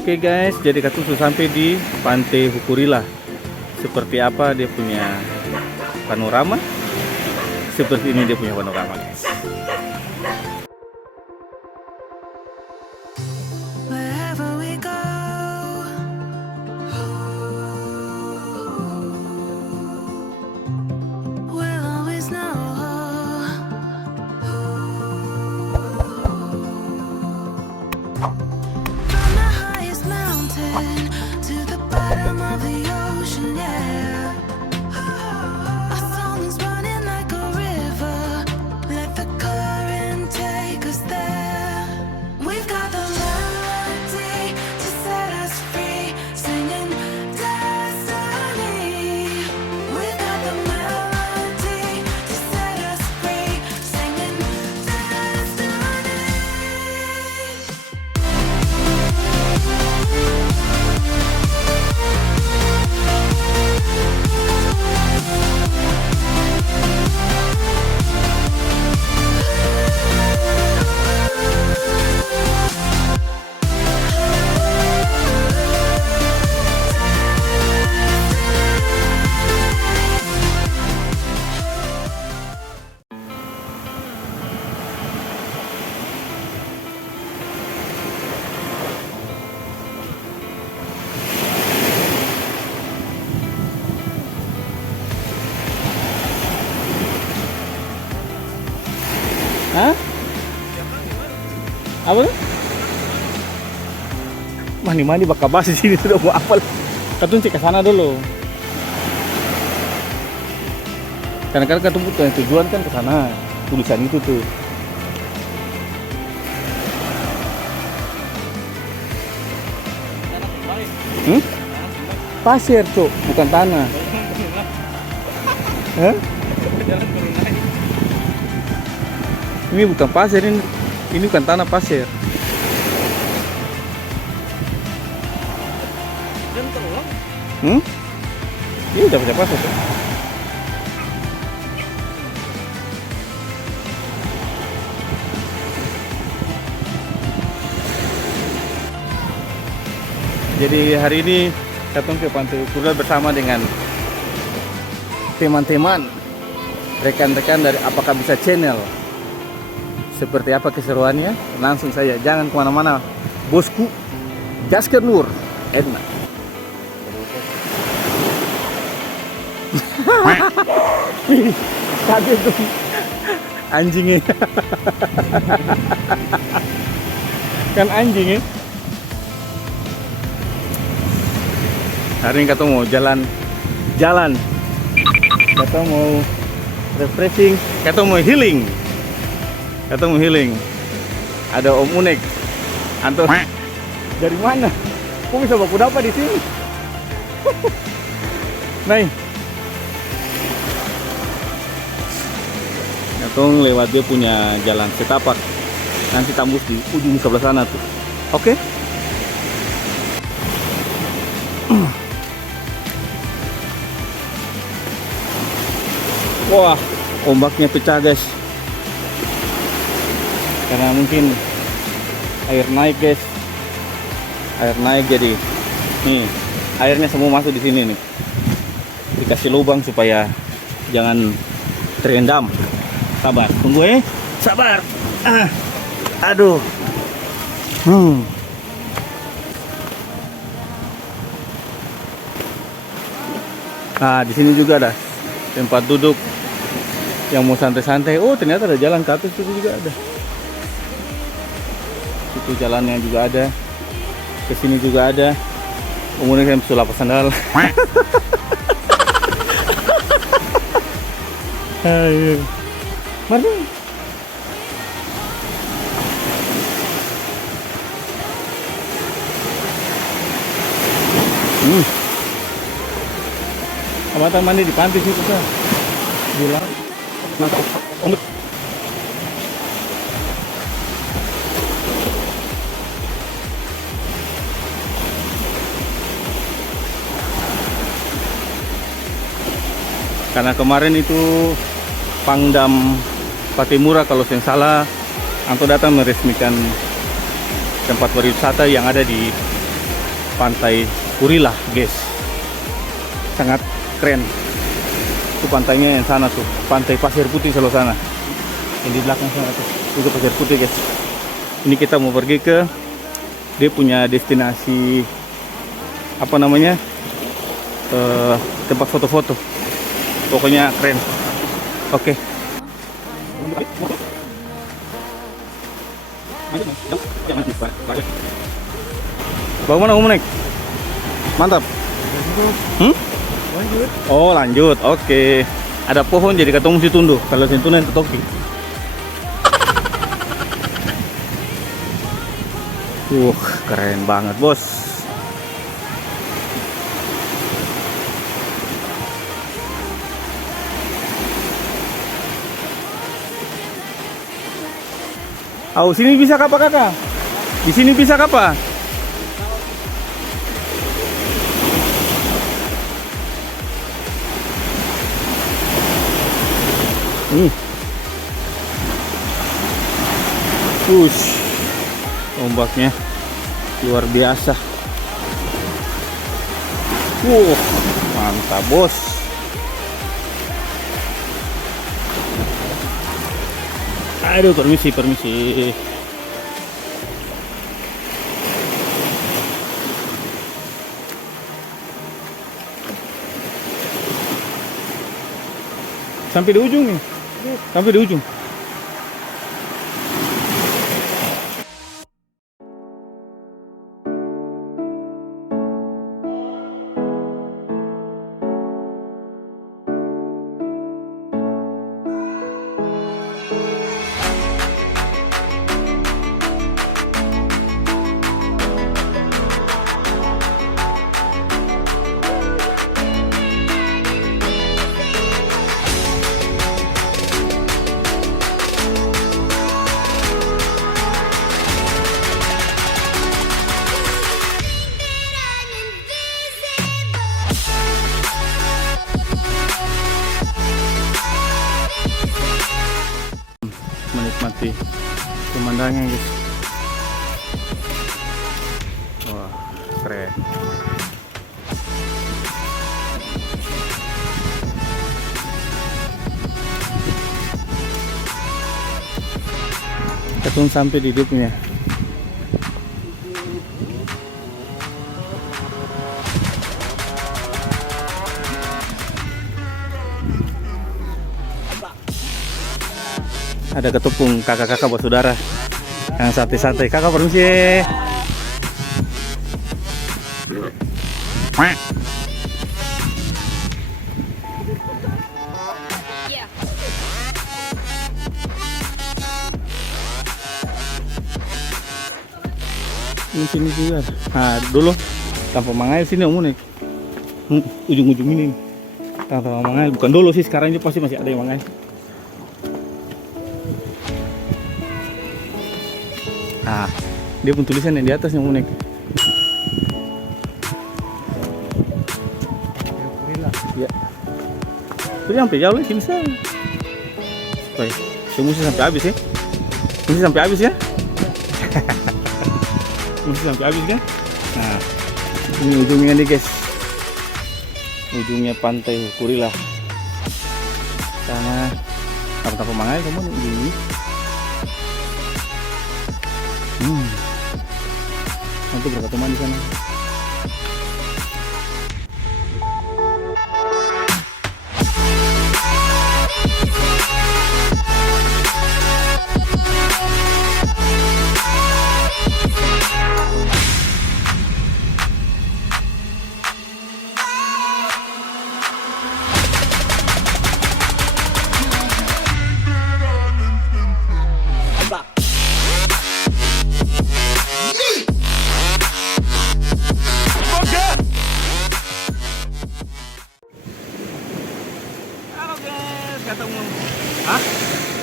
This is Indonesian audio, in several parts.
Oke guys, jadi Katong sudah sampai di Pantai Hukurila. Seperti apa dia punya panorama? Seperti ini dia punya panorama guys. Wherever we go, we'll always know. From the highest mountain to the bottom of the ocean, yeah. Our song is running like a river. Let the current take us there. We've got the melody to set us free, singing destiny. We've got the melody to set us free, singing destiny. Hah? Apa tuh? Mani bakal bahas di sini sudah mau apa? Katong cek ke sana dulu. Karena katong butuh tujuan kan ke sana. Tulisan itu tuh. Pasir tuh, bukan tanah. Hah? Ini bukan pasir, ini bukan tanah pasir. Ini udah punya pasir tuh. Jadi hari ini Katong ke Pantai Hukurila bersama dengan teman-teman, rekan-rekan dari Apakah Bisa Channel. Seperti apa keseruannya? Langsung saja, jangan kemana-mana. Bosku, Jasker Nur, Edna. Kaget tuh anjingnya. Kan anjingnya. Hari ini kita mau jalan. Kita mau refreshing, kita mau healing. Ada Om Unek. Anto dari mana? Kok bisa baku dapat di sini? Nih. Katong lewat dia punya jalan setapak. Nanti tembus di ujung sebelah sana tuh. Oke? Wah, ombaknya pecah guys. Karena mungkin air naik guys, jadi nih airnya semua masuk di sini nih, dikasih lubang supaya jangan terendam. Sabar, tunggu sabar. Aduh. Nah di sini juga ada tempat duduk yang mau santai-santai. Oh ternyata ada jalan ke atas itu juga ada. Itu jalannya juga ada, ke sini juga ada. Umumnya saya bisa lapas sandal. Ayo, mari. Abang mandi di pantai situ kan? Bilang, masuk. Karena kemarin itu Pangdam Patimura kalau saya salah, Anto datang meresmikan tempat pariwisata yang ada di pantai Kurila, guys. Sangat keren. Itu pantainya yang sana tuh, pantai Pasir Putih sebelah sana. Yang di belakang sana tuh, juga Pasir Putih, guys. Ini kita mau pergi ke dia punya destinasi apa namanya, tempat foto-foto. Pokoknya keren. Oke. Bawa mana kamu naik? Mantap. Lanjut. Oh lanjut. Oke. Ada pohon jadi ketemu si tundu. Kalau si tundu ke topi. Keren banget bos. Oh, sini bisa apa kakak? Di sini bisa apa? Push. Ombaknya luar biasa. Mantap bos. Aduh, permisi. Sampai di ujung nih. Sampai di ujung. Menikmati pemandangan guys. Wah, keren. Kita sampai di hidupnya. Ada ketepung kakak-kakak buat saudara yang santai-santai. Kakak permisi. Ini sini juga. Nah dulu tanpa mangai sini om nih. Ujung-ujung ini tanpa mangai. Bukan dulu sih, sekarang ini pasti masih ada yang mangai. Nah, dia pun tulisan yang di atas yang unik. Ya. Itu sampai jauh lagi bisa. Baik, mesti sampai habis ya. Mesti sampai habis ya. Mesti sampai habis kan? Nah, ini ujungnya nih guys. Ujungnya pantai Kurila. Sana apa-apa mangai kamu nih. Nanti berapa teman di sana? Ketemu,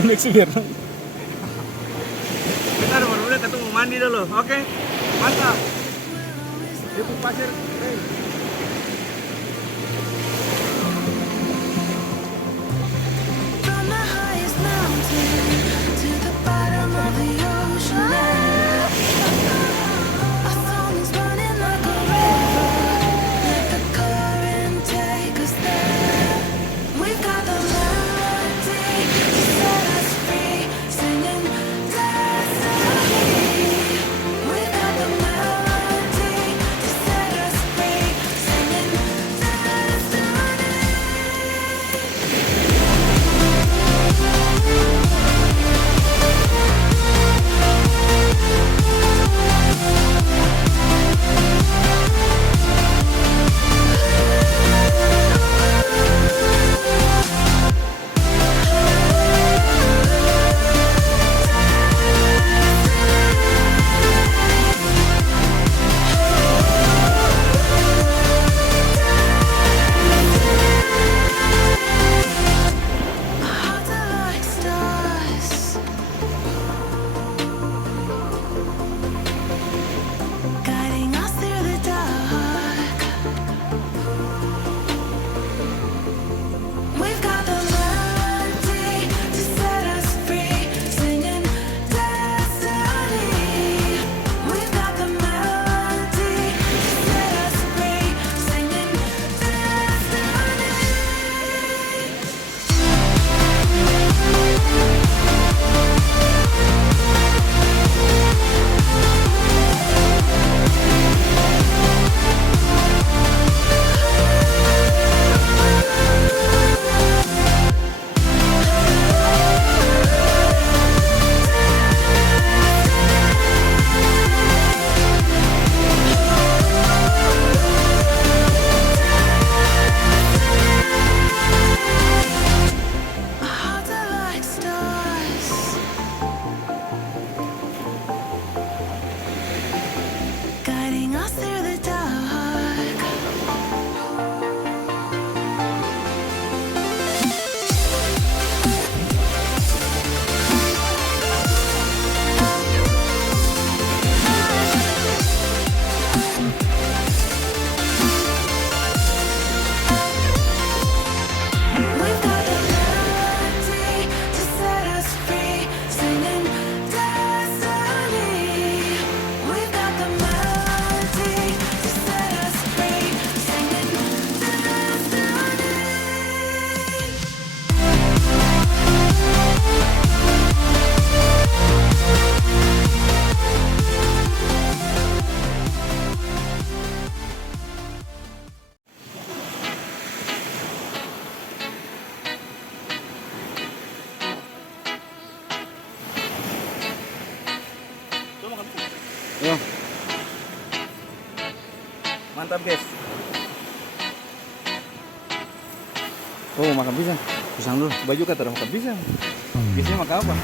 unik sih biar. Kita udah ketemu mandi dulu, oke? Mantap. Itu pasir. From the highest mountain to the bottom of the ocean. Our song is running like a river. Mantap guys. Oh, makan pisang. Pisang dulu. Baju kata makan pisang. Biasanya makan apa?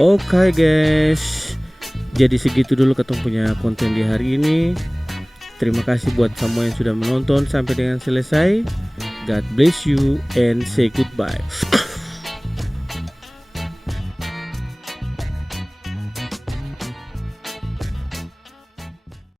Oke guys, jadi segitu dulu ketemu punya konten di hari ini. Terima kasih buat semua yang sudah menonton sampai dengan selesai. God bless you and say goodbye.